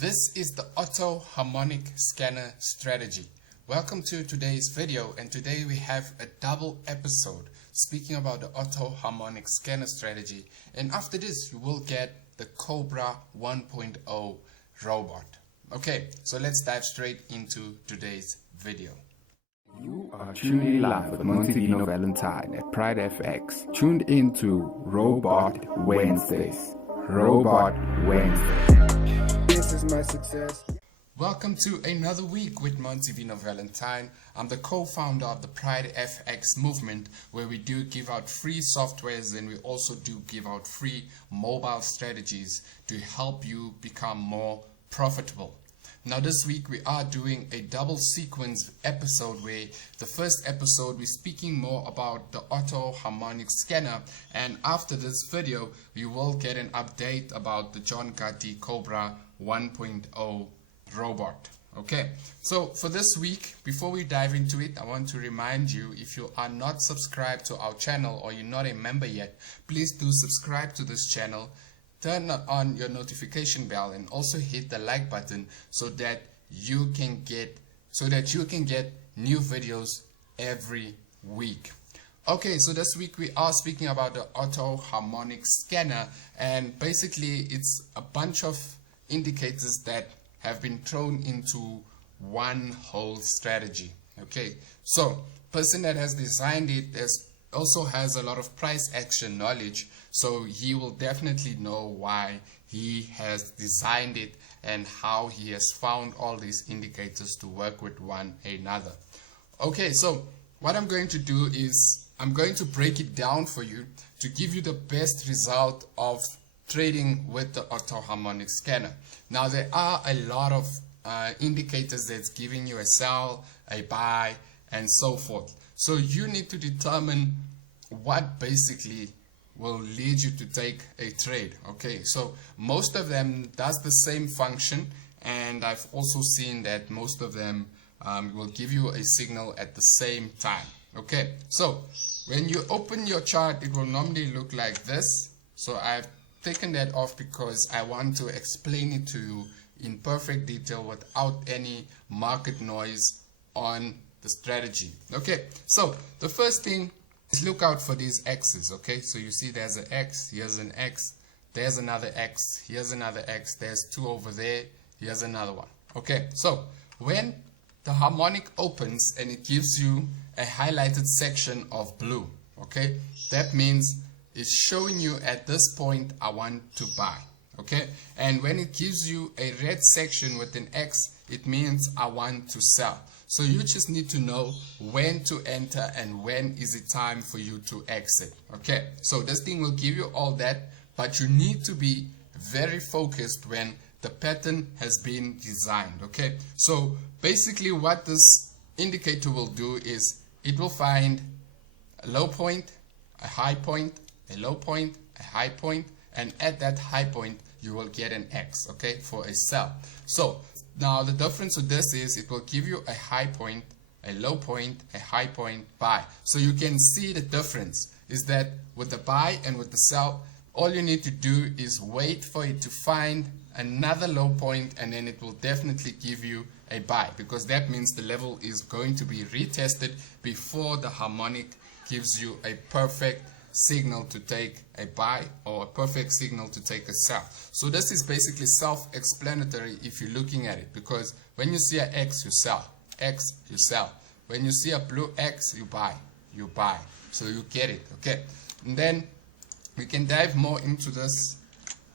This is the Auto Harmonic Scanner strategy. Welcome to today's video, and today we have a double episode speaking about the Auto Harmonic Scanner strategy, and after this you will get the Cobra 1.0 robot. Okay, so let's dive straight into today's video. You are tuning in live with Montivino Valentine at Pride FX. Tuned into Robot Wednesdays. Robot Wednesdays. This is my success. Welcome to another week with Montivino Valentine. I'm the co-founder of the Pride FX movement, where we do give out free softwares and we also do give out free mobile strategies to help you become more profitable. Now this week we are doing a double sequence episode where the first episode we're speaking more about the Auto Harmonic Scanner, and after this video we will get an update about the John Gotti Cobra 1.0 robot. Okay, so for this week, before we dive into it, I want to remind you, if you are not subscribed to our channel or you're not a member yet, please do subscribe to this channel. Turn on your notification bell and also hit the like button so that you can get new videos every week. Okay, so this week we are speaking about the Auto Harmonic Scanner, and basically it's a bunch of indicators that have been thrown into one whole strategy. Okay, so person that has designed it also has a lot of price action knowledge, so he will definitely know why he has designed it and how he has found all these indicators to work with one another. Okay, so what I'm going to do is I'm going to break it down for you to give you the best result of trading with the Auto Harmonic Scanner. Now there are a lot of indicators that's giving you a sell, a buy, and so forth. So you need to determine what basically will lead you to take a trade. Okay, so most of them does the same function, and I've also seen that most of them will give you a signal at the same time. Okay, so when you open your chart, it will normally look like this. So I've taken that off because I want to explain it to you in perfect detail without any market noise on the strategy. Okay, so the first thing is look out for these X's. Okay, so you see there's an X, here's an X, there's another X, here's another X, there's two over there, here's another one. Okay, so when the harmonic opens and it gives you a highlighted section of blue, okay, that means it's showing you at this point I want to buy. Okay, and when it gives you a red section with an X, it means I want to sell. So you just need to know when to enter and when is it time for you to exit. Okay, so this thing will give you all that, but you need to be very focused when the pattern has been designed. Okay, so basically what this indicator will do is it will find a low point, a high point, a low point, a high point, and at that high point you will get an X, okay, for a sell. So now the difference with this is it will give you a high point, a low point, a high point, buy. So you can see the difference is that with the buy and with the sell, all you need to do is wait for it to find another low point, and then it will definitely give you a buy, because that means the level is going to be retested before the harmonic gives you a perfect signal to take a buy or a perfect signal to take a sell. So this is basically self-explanatory if you're looking at it, because when you see an X, you sell. X, you sell. When you see a blue X, you buy. You buy. So you get it. Okay. And then we can dive more into this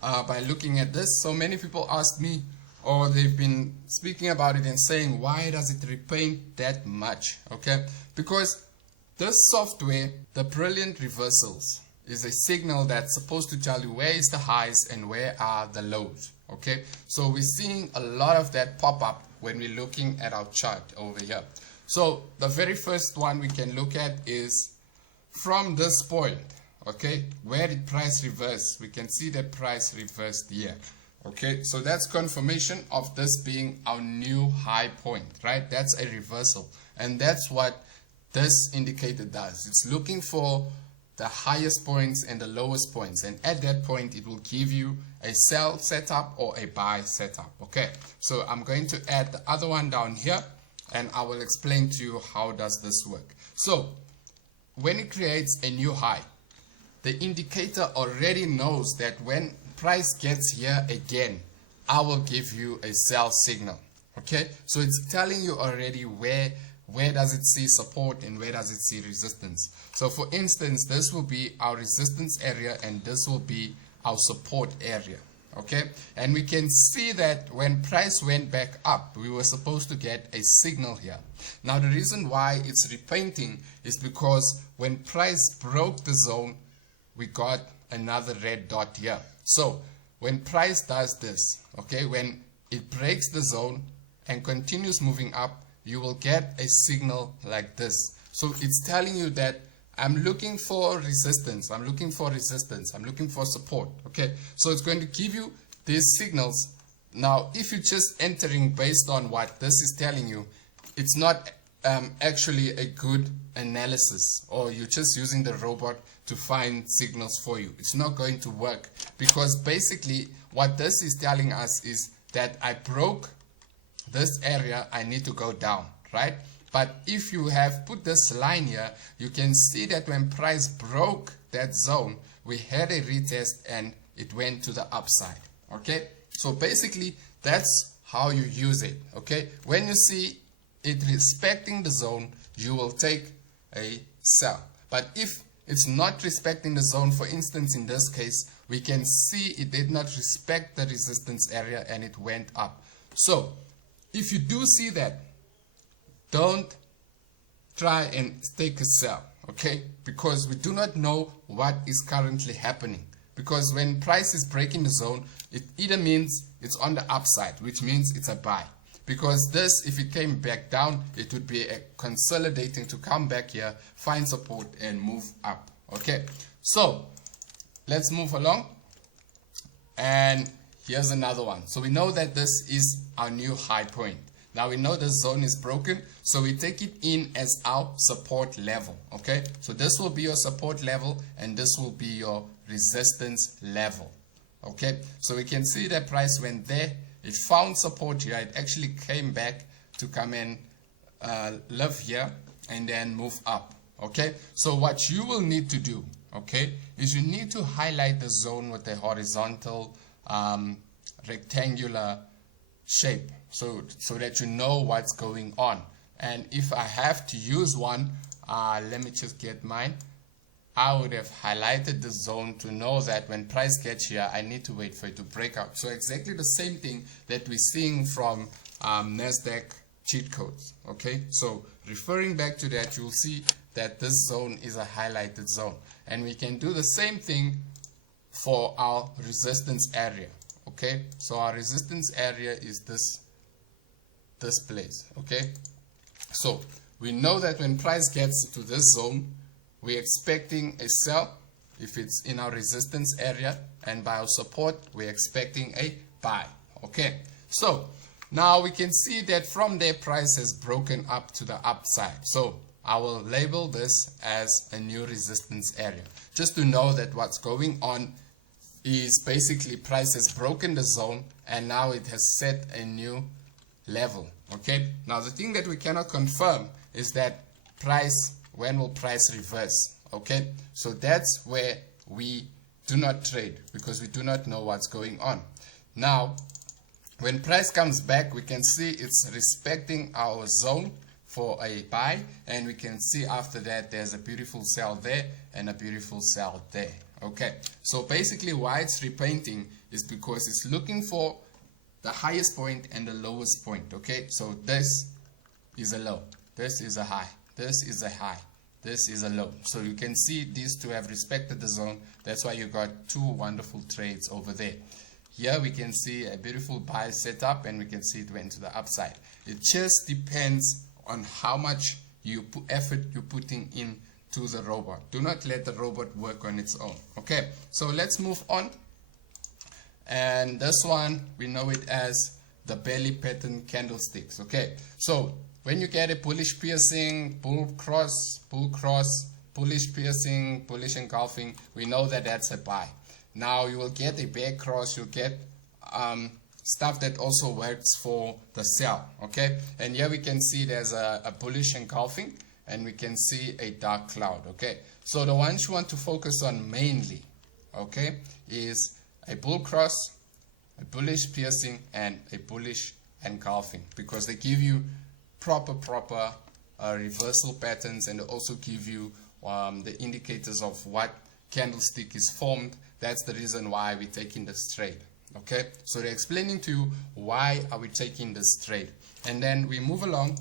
by looking at this. So many people ask me, or they've been speaking about it and saying, why does it repaint that much? Okay, because this software, the brilliant reversals, is a signal that's supposed to tell you where is the highs and where are the lows. Okay, so we're seeing a lot of that pop up when we're looking at our chart over here. So the very first one we can look at is from this point. Okay, where did price reverse? We can see that price reversed here. Okay, so that's confirmation of this being our new high point, right? That's a reversal, and that's what this indicator does. It's looking for the highest points and the lowest points, and at that point it will give you a sell setup or a buy setup. Okay, so I'm going to add the other one down here, and I will explain to you how does this work. So when it creates a new high, the indicator already knows that when price gets here again, I will give you a sell signal. Okay, so it's telling you already where does it see support and where does it see resistance. So for instance, this will be our resistance area and this will be our support area. Okay, and we can see that when price went back up, we were supposed to get a signal here. Now the reason why it's repainting is because when price broke the zone, we got another red dot here. So when price does this, okay, when it breaks the zone and continues moving up, you will get a signal like this. So it's telling you that I'm looking for resistance, I'm looking for resistance, I'm looking for support. Okay, so it's going to give you these signals. Now if you're just entering based on what this is telling you, it's not actually a good analysis, or you're just using the robot to find signals for you. It's not going to work, because basically what this is telling us is that I broke this area, I need to go down, right? But if you have put this line here, you can see that when price broke that zone, we had a retest and it went to the upside. Okay, so basically that's how you use it. Okay, when you see it respecting the zone, you will take a sell. But if it's not respecting the zone, for instance in this case, we can see it did not respect the resistance area and it went up. So if you do see that, don't try and take a sell, okay? Because we do not know what is currently happening. Because when price is breaking the zone, it either means it's on the upside, which means it's a buy. Because this, if it came back down, it would be a consolidating to come back here, find support and move up, okay? So let's move along. And here's another one. So we know that this is our new high point. Now we know this zone is broken, so we take it in as our support level. Okay, so this will be your support level and this will be your resistance level. Okay, so we can see that price went there, it found support here, it actually came back to come and live here and then move up. Okay, so what you will need to do, okay, is you need to highlight the zone with a horizontal rectangular shape, so that you know what's going on. And if I have to use one, let me just get mine. I would have highlighted the zone to know that when price gets here, I need to wait for it to break out. So exactly the same thing that we're seeing from NASDAQ cheat codes. Okay, so referring back to that, you'll see that this zone is a highlighted zone, and we can do the same thing for our resistance area. Okay, so our resistance area is this place. Okay, so we know that when price gets to this zone, we're expecting a sell if it's in our resistance area, and by our support we're expecting a buy. Okay, so now we can see that from there price has broken up to the upside. So I will label this as a new resistance area, just to know that what's going on is basically price has broken the zone and now it has set a new level. Okay, now the thing that we cannot confirm is that price, when will price reverse? Okay, so that's where we do not trade, because we do not know what's going on. Now when price comes back, we can see it's respecting our zone for a buy, and we can see after that there's a beautiful sell there and a beautiful sell there. Okay, so basically why it's repainting is because it's looking for the highest point and the lowest point. Okay, so this is a low, this is a high, this is a high, this is a low. So you can see these two have respected the zone. That's why you got two wonderful trades over there. Here we can see a beautiful buy setup, and we can see it went to the upside. It just depends on how much effort you're putting in to the robot. Do not let the robot work on its own. Okay, so let's move on. And this one, we know it as the belly pattern candlesticks. Okay, so when you get a bullish piercing, bull cross, bullish piercing, bullish engulfing, we know that that's a buy. Now you will get a bear cross, you'll get stuff that also works for the sell, okay? And here we can see there's a bullish engulfing, and we can see a dark cloud, okay? So the ones you want to focus on mainly, okay, is a bull cross, a bullish piercing, and a bullish engulfing, because they give you proper reversal patterns, and they also give you the indicators of what candlestick is formed. That's the reason why we're taking this trade. Okay, so they're explaining to you why are we taking this trade, and then we move along,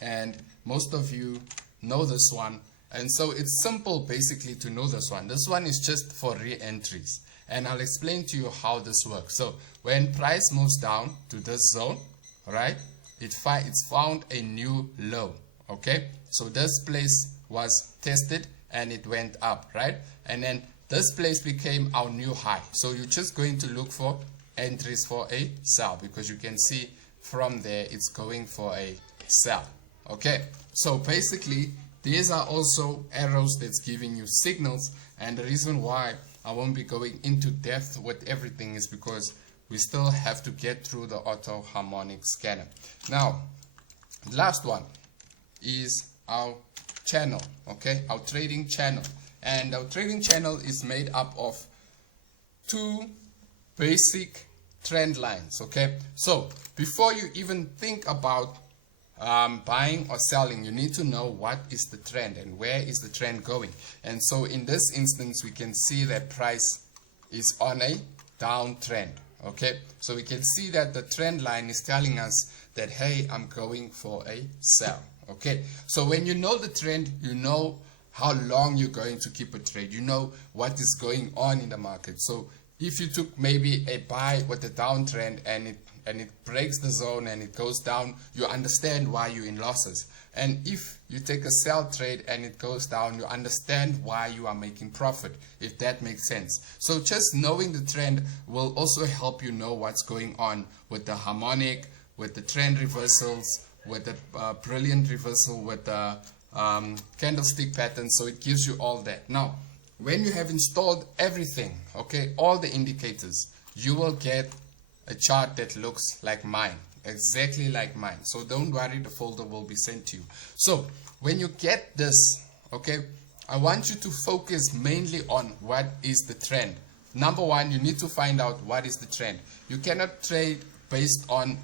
and most of you know this one, and so it's simple basically to know this one. This one is just for re-entries, and I'll explain to you how this works. So when price moves down to this zone, right, it's found a new low. Okay, so this place was tested and it went up, right, and then this place became our new high. So you're just going to look for entries for a sell, because you can see from there it's going for a sell. Okay, so basically these are also arrows that's giving you signals, and the reason why I won't be going into depth with everything is because we still have to get through the auto harmonic scanner. Now, last one is our channel, okay, our trading channel. And our trading channel is made up of two basic trend lines, okay? So before you even think about buying or selling, you need to know what is the trend and where is the trend going. And so in this instance, we can see that price is on a downtrend, okay? So we can see that the trend line is telling us that, hey, I'm going for a sell, okay? So when you know the trend, you know how long you're going to keep a trade. You know what is going on in the market. So if you took maybe a buy with a downtrend and it breaks the zone and it goes down, you understand why you're in losses. And if you take a sell trade and it goes down, you understand why you are making profit, if that makes sense. So just knowing the trend will also help you know what's going on with the harmonic, with the trend reversals, with the brilliant reversal, with the candlestick pattern. So it gives you all that. Now when you have installed everything, okay, all the indicators, you will get a chart that looks like mine, exactly like mine. So don't worry, the folder will be sent to you. So when you get this, okay, I want you to focus mainly on what is the trend. Number one, you need to find out what is the trend. You cannot trade based on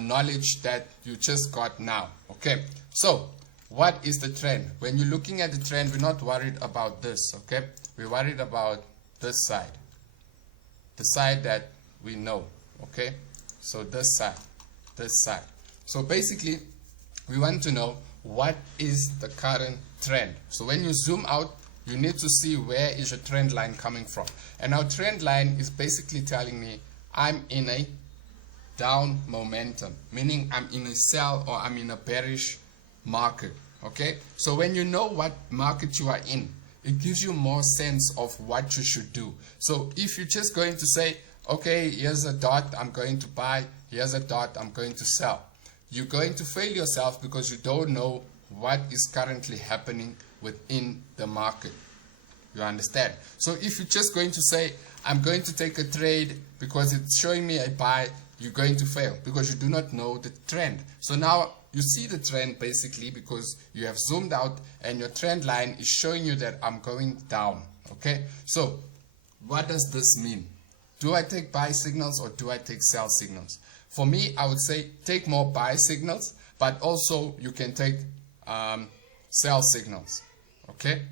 knowledge that you just got now, okay? So what is the trend? When you're looking at the trend, we're not worried about this, okay? We're worried about this side, the side that we know, okay? So this side. So basically, we want to know what is the current trend. So when you zoom out, you need to see where is your trend line coming from. And our trend line is basically telling me I'm in a down momentum, meaning I'm in a sell or I'm in a bearish market. Okay, so when you know what market you are in, it gives you more sense of what you should do. So if you're just going to say, okay, here's a dot, I'm going to buy, here's a dot, I'm going to sell, you're going to fail yourself because you don't know what is currently happening within the market. You understand? So if you're just going to say, I'm going to take a trade because it's showing me a buy, you're going to fail because you do not know the trend. So now you see the trend basically because you have zoomed out and your trend line is showing you that I'm going down. Okay, so what does this mean? Do I take buy signals or do I take sell signals? For me, I would say take more buy signals, but also you can take sell signals. Okay,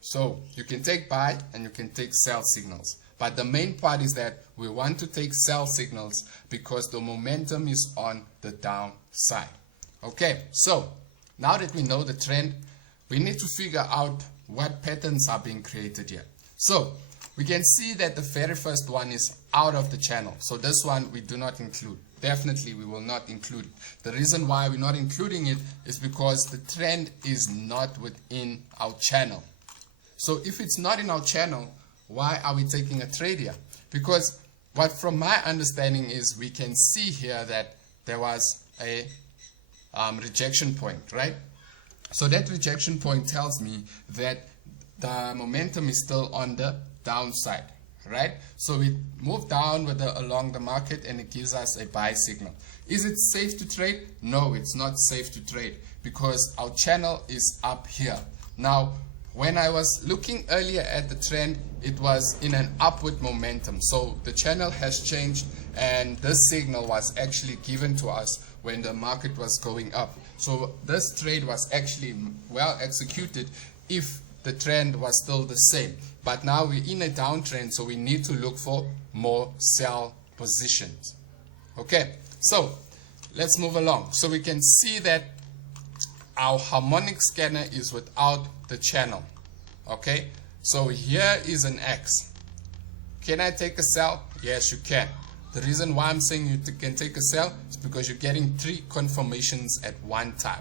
so you can take buy and you can take sell signals. But the main part is that we want to take sell signals because the momentum is on the downside. Okay, so now that we know the trend, we need to figure out what patterns are being created here. So we can see that the very first one is out of the channel. So this one we do not include. Definitely we will not include it. The reason why we're not including it is because the trend is not within our channel. So if it's not in our channel, why are we taking a trade here? Because what from my understanding is we can see here that there was a rejection point, right? So that rejection point tells me that the momentum is still on the downside, right? So we move down along the market and it gives us a buy signal. Is it safe to trade? No, it's not safe to trade because our channel is up here. Now, when I was looking earlier at the trend, it was in an upward momentum. So the channel has changed and this signal was actually given to us when the market was going up. So this trade was actually well executed if the trend was still the same. But now we're in a downtrend, so we need to look for more sell positions. Okay, so let's move along. So we can see that our harmonic scanner is without the channel. Okay, so here is an X. Can I take a sell? Yes, you can. The reason why I'm saying you can take a sell is because you're getting 3 confirmations at one time.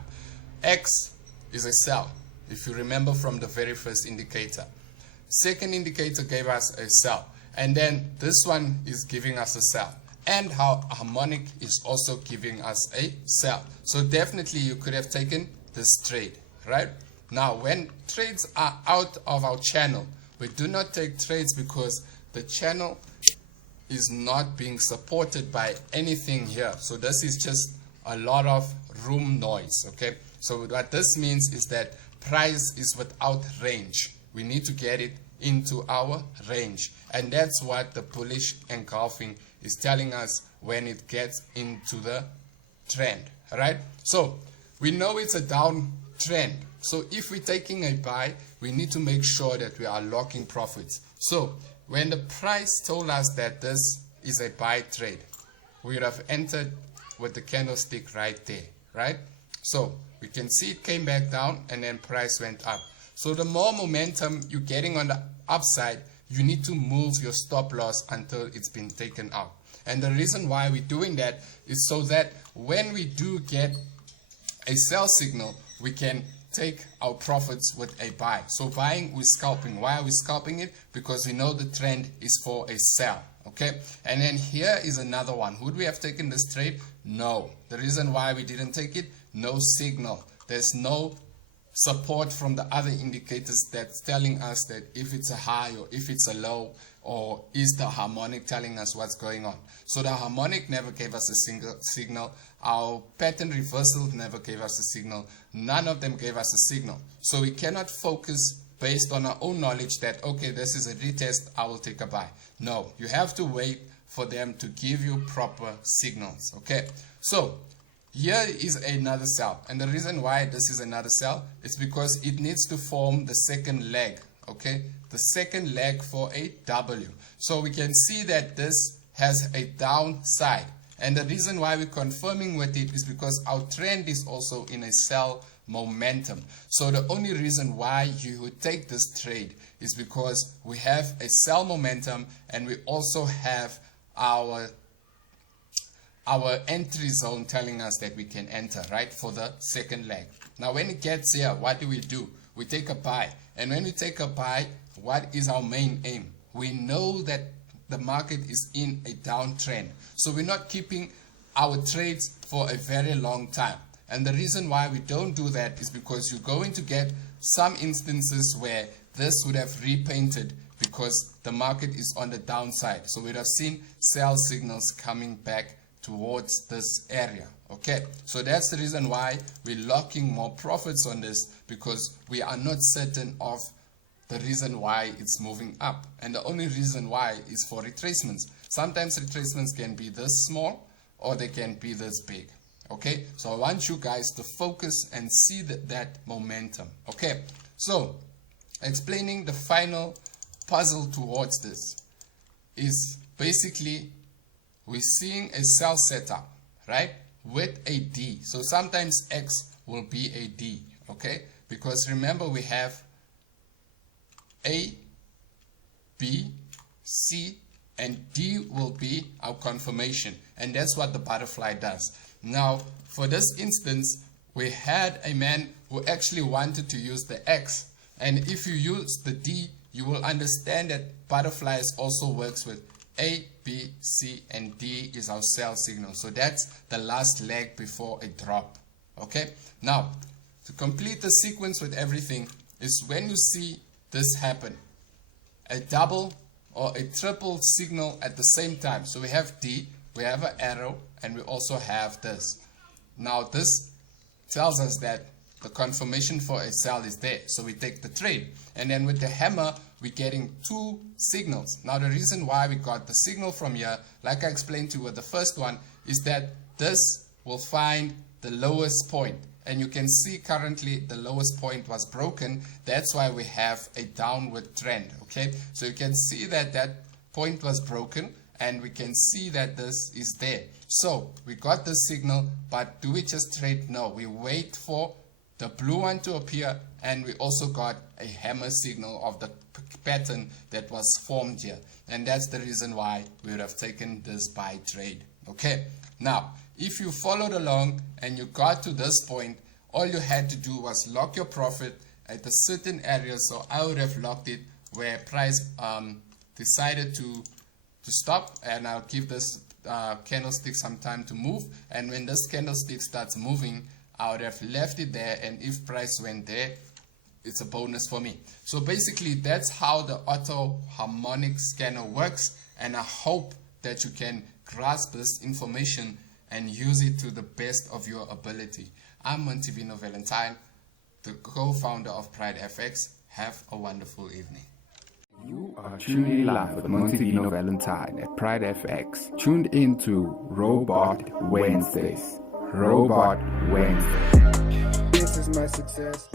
X is a sell, if you remember from the very first indicator. Second indicator gave us a sell, and then this one is giving us a sell, and how harmonic is also giving us a sell. So definitely you could have taken this trade, right? Now when trades are out of our channel, we do not take trades because the channel is not being supported by anything here. So this is just a lot of room noise. Okay, so what this means is that price is without range. We need to get it into our range, and that's what the bullish engulfing is telling us when it gets into the trend. All right, so we know it's a downtrend. So if we're taking a buy, we need to make sure that we are locking profits. So when the price told us that this is a buy trade, we would have entered with the candlestick right there, right? So we can see it came back down and then price went up. So the more momentum you're getting on the upside, you need to move your stop loss until it's been taken out. And the reason why we're doing that is so that when we do get a sell signal, we can take our profits with a buy. So buying, we're scalping. Why are we scalping it? Because we know the trend is for a sell. Okay, and then here is another one. Would we have taken this trade? No. The reason why we didn't take it, no signal. There's no support from the other indicators that's telling us that if it's a high or if it's a low, or is the harmonic telling us what's going on. So the harmonic never gave us a single signal. Our pattern reversal never gave us a signal. None of them gave us a signal. So we cannot focus based on our own knowledge that, okay, this is a retest, I will take a buy. No, you have to wait for them to give you proper signals. Okay, so here is another sell, and the reason why this is another sell is because it needs to form the second leg. Okay, the second leg for a W. So we can see that this has a downside, and the reason why we're confirming with it is because our trend is also in a sell momentum. So the only reason why you would take this trade is because we have a sell momentum, and we also have our entry zone telling us that we can enter, right, for the second leg. Now when it gets here, what do? We take a buy. And when we take a buy, what is our main aim? We know that the market is in a downtrend, so we're not keeping our trades for a very long time. And the reason why we don't do that is because you're going to get some instances where this would have repainted because the market is on the downside. So we'd have seen sell signals coming back towards this area. Okay, so that's the reason why we're locking more profits on this, because we are not certain of the reason why it's moving up, and the only reason why is for retracements. Sometimes retracements can be this small or they can be this big. Okay, so I want you guys to focus and see that momentum. Okay, so explaining the final puzzle towards this is basically we're seeing a sell setup, right, with a D. So sometimes X will be a D, okay, because remember we have A, B, C, and D will be our confirmation, and that's what the butterfly does. Now for this instance, we had a man who actually wanted to use the X, and if you use the D, you will understand that butterflies also works with A, B, C, and D is our sell signal. So that's the last leg before a drop. Okay, now To complete the sequence with everything is when you see this happen, a double or a triple signal at the same time. So we have D, we have an arrow, and we also have this. Now this tells us that the confirmation for a sell is there. So we take the trade. And then with the hammer, we're getting two signals. Now the reason why we got the signal from here, like I explained to you with the first one, is that this will find the lowest point. And you can see currently the lowest point was broken. That's why we have a downward trend. Okay, so you can see that that point was broken, and we can see that this is there. So we got the signal, but do we just trade? No, we wait for the blue one to appear, and we also got a hammer signal of the pattern that was formed here. And that's the reason why we would have taken this buy trade. Okay, now if you followed along and you got to this point, all you had to do was lock your profit at a certain area. So I would have locked it where price decided to stop, and I'll give this candlestick some time to move. And when this candlestick starts moving, I would have left it there, and if price went there, it's a bonus for me. So basically that's how the auto harmonic scanner works, and I hope that you can grasp this information and use it to the best of your ability. I'm Montivino Valentine, the co-founder of Pride FX. Have a wonderful evening. You are tuning in live with Montivino Valentine at Pride FX. Tuned into Robot Wednesdays. Robot Wednesdays. This is my success.